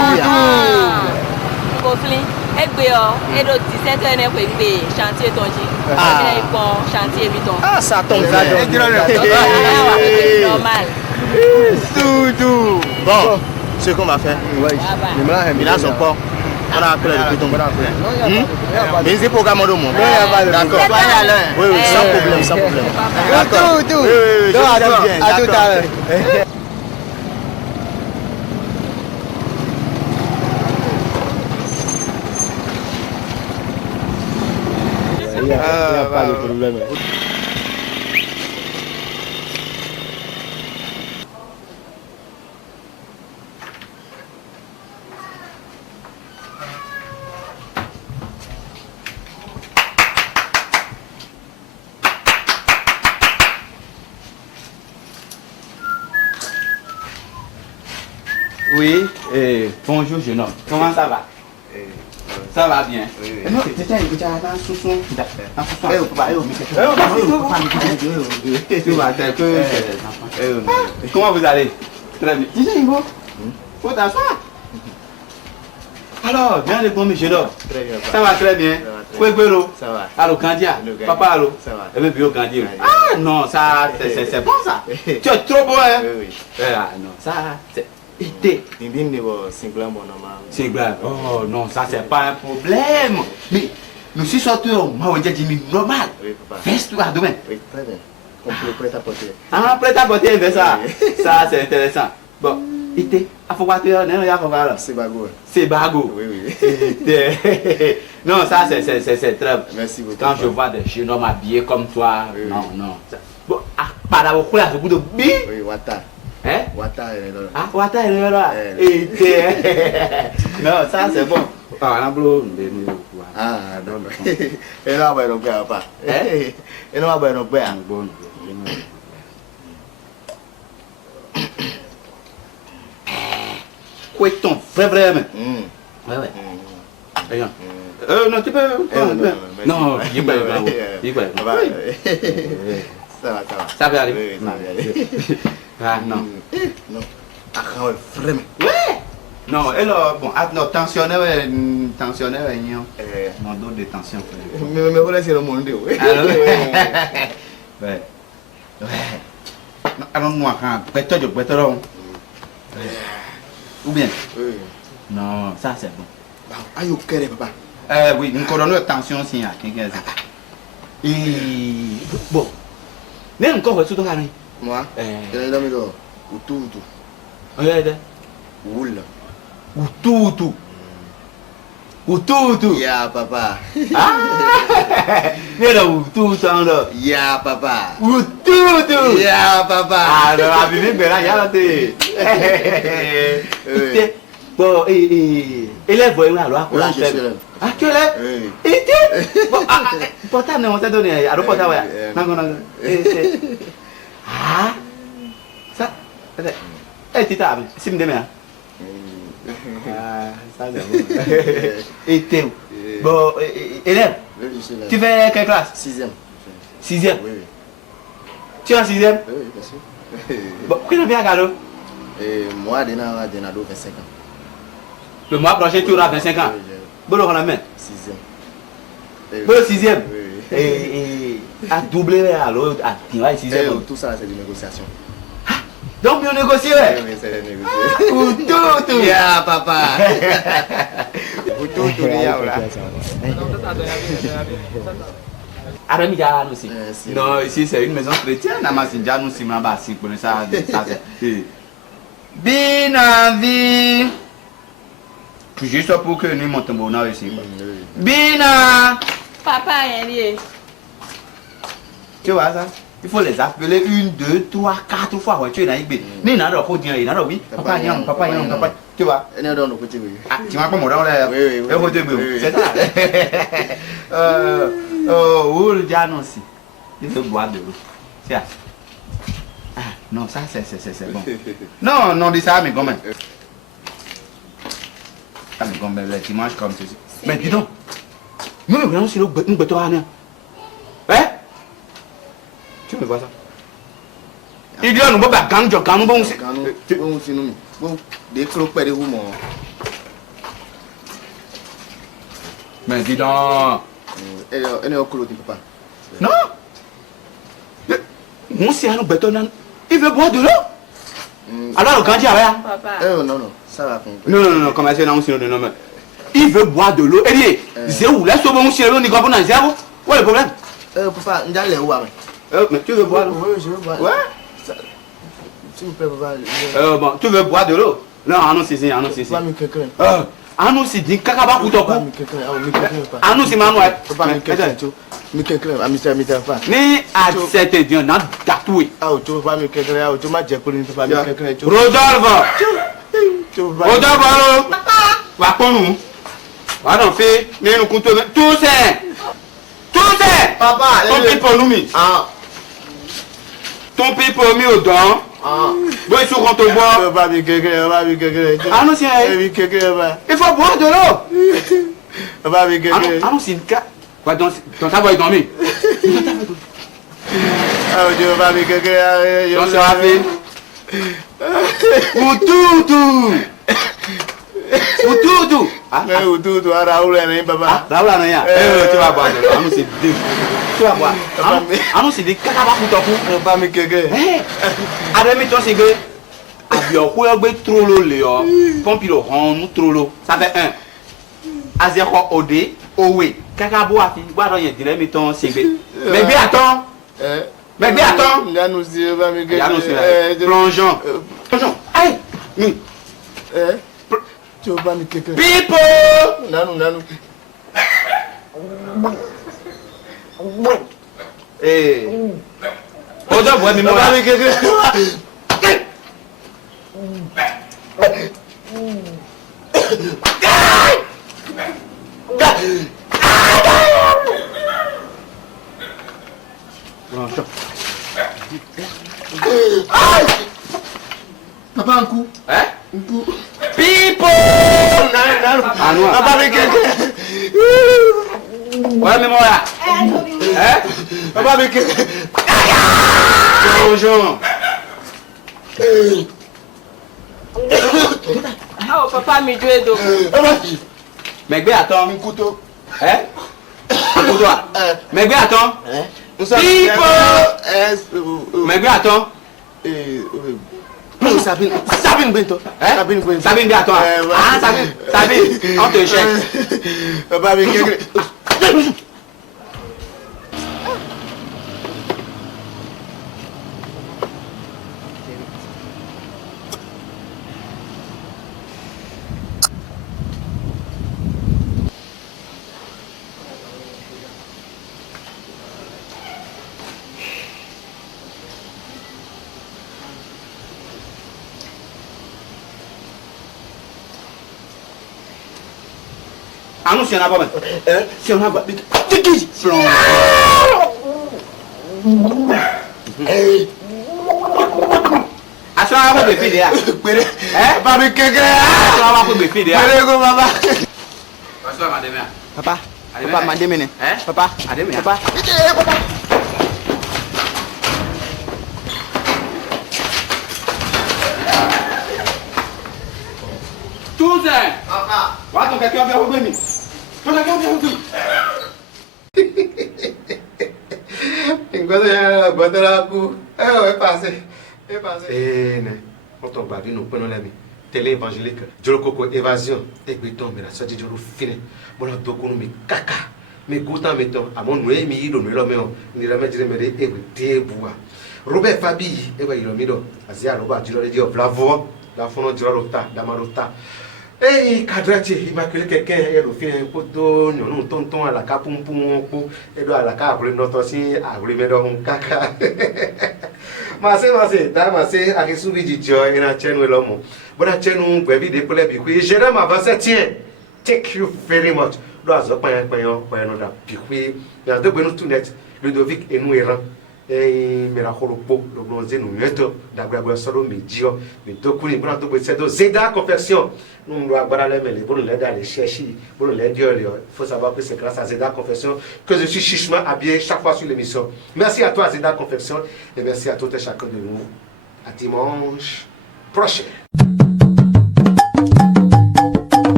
conflit et le 17h n'est pas chantier tonji. Chantier biton. Ah, ça tombe là. Normal. Tout. Bon, ce qu'on va faire. Il a son corps. On a appelé le piton. Mais c'est programme de moi. D'accord. Oui, sans problème. D'accord. Tout. À tout à l'heure. Il n'y a pas de problème. Oui, bonjour jeune homme. Comment ça va? Ça va bien. Non, tu as un soupçon. Comment vous allez? Très bien. Faut t'asseoir. Alors, bien le bon monsieur là. Ça va très bien. Kwegwero. Ça va. Allô, Candia. Papa, allô. Ça va. Et puis, Candia. Ah non, ça, c'est bon ça. Tu es trop bon, hein? Oui. Ah non, ça, c'est... C'est grave. Oh non, ça c'est pas un problème. Mais nous sommes sortis au normal. Fais-toi demain. Oui, très bien. complet prêt-à-porter. Ah, prêt-à-porter, c'est ça. Ça, c'est intéressant. Bon, Ité, affogateur, non, il y a affogateur. C'est bago. C'est bago. Oui, oui. Non, ça, c'est très. Merci beaucoup. Quand je vois des jeunes hommes habillés comme toi, oui, non, non. Bon, par la boue, là, ce bout de bi. Oui, Wata. Hein? Wata, elle est là. Ah, Wata, elle est là. Non, ça, c'est bon. Ah, non, non. Elle n'a pas de papa. Elle n'a pas de père. Quoi est ton vrai vraiment? Ouais, ouais. Regarde. Non, tu peux. Non, il est pas. Ça va, ça va. Ça va aller. Oui, ça va aller. Ah, non. Non. Ah, vraiment. Ouais. Non, elle bon, non, tensionnaire, non, mon dos de tension. Mais voilà, c'est le monde, oui. Ouais. Ouais. Alors, moi, quand je peux ou bien? Oui. Non, ça c'est bon. Ah, you care, papa? Oui, nous connaissons tension aussi à quelqu'un. Et bon, mais encore tout le monde. Moi, je vais dormir au tout. Regarde. Oula. O tudo. Ya, papa. Ah! Mira o tudo anda. Ya, papa. O tudo. Ya, papa. Ah, não, a viver bem já lá tem. Bon, élève voyons alors quoi. Ah, tu élève? Oui. Et bon, portable non, on t'a donné. Alors portable ouais. Non. Ah. Ça. Tu t'as, c'est me demain. Ah, ça c'est bon. Et t'es bon, élève, tu fais quelle classe? 6e. 6e? Oui. Tu es en 6e? Oui, bien sûr. Bon, pourquoi tu viens à Gado? Moi, j'ai 25 ans. Le mois prochain, tu auras 25 ans? Bon, on a main? 6e. Bon, 6e? Et à doubler alors, à tirer 6e? Tout ça, c'est des négociations. Donc, on négocie, ouais? Oui, c'est négocié. Ou tout. Ya, papa. Ou tout, ya, là. Aramidjan aussi. Non, ici c'est une maison chrétienne. Namasinjan nous sommes là-bas, si vous connaissez ça. Bina, juste pour que nous montons bon ici. Bina. Papa, rien. Tu vois ça? Il faut les appeler 1, 2, 3, 4 fois. Ouais, tu es dans l'IB. Ni n'a pas dire, il n'a pas oui. Papa, papa. Tu vois? Ah, tu m'as pas mon là. Oui. C'est ça. Oh, le diable aussi. Il veut boire de l'eau. Tiens. Ah, non, ça c'est bon. Non, dis ça, mais quand même. Ah, mais quand même, tu manges comme ceci. Mais dis donc. Nous, si nous bettons rien. Hein? Tu me vois ça? Il dit, nous ne pouvons pas gagner, nous bon. Bon, des clopes de roulement. Mais dis donc. Elle est au clôt, papa. Non. Mon si nous béton, il veut boire de l'eau. Alors, quand tu as non, ça va. Non, comment c'est non, non. Il veut boire de l'eau. Il dit, c'est où? Laisse-toi bon, si l'eau, n'y comprend pas, zéro. Où est le problème? Papa, on a les où? Mais tu veux boire? Oui, je veux boire. Ouais. S'il vous plaît, papa. Bon, tu veux boire de l'eau? Non, c'est. Anu si di kaka ba kuto ku. Anu si manu ai. Ni a sete di na datui. Rodolfo. Wa konu. Wa don fe ni nu kunto tout c'est. Papa, ton pipo nous mi. Ah. Ton pipo mi au don. Bon, il faut qu'on te boit. Ah non, c'est il faut boire de l'eau. Ah non, c'est une carte. Ton savoir est dormi. Ton savoir fait. Ou tout. Raoul, tu vas boire de l'eau. Ah non, c'est deux. Tu vas boire. Ah non, c'est des carabas pour ton cou. Avec toi, c'est que. Avion, quoi, trop l'eau, Léo. Pompilo, on trop l'eau. Ça fait 1. Azéro, OD, OE. Cacabo, boire rien, dirais, mettons, c'est que. Mais bien, attends. Mais bien, attends. Nous aussi, va me Plongeons. Plongeons. Aïe. Tu veux pas me quelqu'un? Pipo. Nanou. Eh. Ojo, boy, mi mo ba. Papa, un coup. Hein? Un coup. Pipo! Nanou. Papa, me quelqu'un. Ouais, mais moi là. Hein? Papa, me quelqu'un. Bonjour. Oh, papa, me doit donc. Mais bien, attends. Un couteau. Hein? Un couteau. Mais bien, attends. Pipo! Mais bien, attends. Sabine Bento. Sabine, bien, attends. Ah, Sabine, on te cherche. Papa, me quelqu'un. Ah non, si on a pas mal. Si on a pas mal. Aso awa pe fi de ya. Pere. Papa me quelqu'un. Aso awa pe fi de ya. Pere go papa. Aso ma de me. Papa. Papa ma de me ne. Papa. Ade me. Papa. Tout ça. Papa. Va ton quelqu'un faire au bemi. Ton quelqu'un faire au bemi. Enquanto já bota lá pro. É passei. É passei. Né. On tombe pas nous prenons l'ami. Télé évangélique. Jolo koko évasion. Et puis tombe là ça dit jolo fini. Bon là doko nous mi kaka. Mais goutan mettons à mon noué mi do nous l'homme ni la mettre me et puis déboua. Robert Fabi et va il mi do. Azia roba jolo le dio bravo. La fono jolo rota, da marota. Eh, Kadrati, immaculé quelqu'un, il fait un poteau, nous tonton à la capoum pou, et doit à la cap, notre aussi, à brimer dans un caca. Massé, Damassé, à qui soubi du joy, et à tienne ou l'homme. Bon, à tienne ou, baby, des poulets, puis j'ai dans ma vasse, tiens, thank you very much. Dois au pain, puis, dans deux bonnes tout net, Ludovic et nous errant. Et me la holopo le bronzé nous mettons d'abord solo médio mais donc on est bon tout c'est de Zeda Confection nous doit avoir les mêles pour les d'aller chercher pour les dire il faut savoir que c'est grâce à Zeda Confection que je suis chichement habillé chaque fois sur l'émission. Merci à toi Zeda Confection et merci à tout et chacun de nous. À dimanche prochain.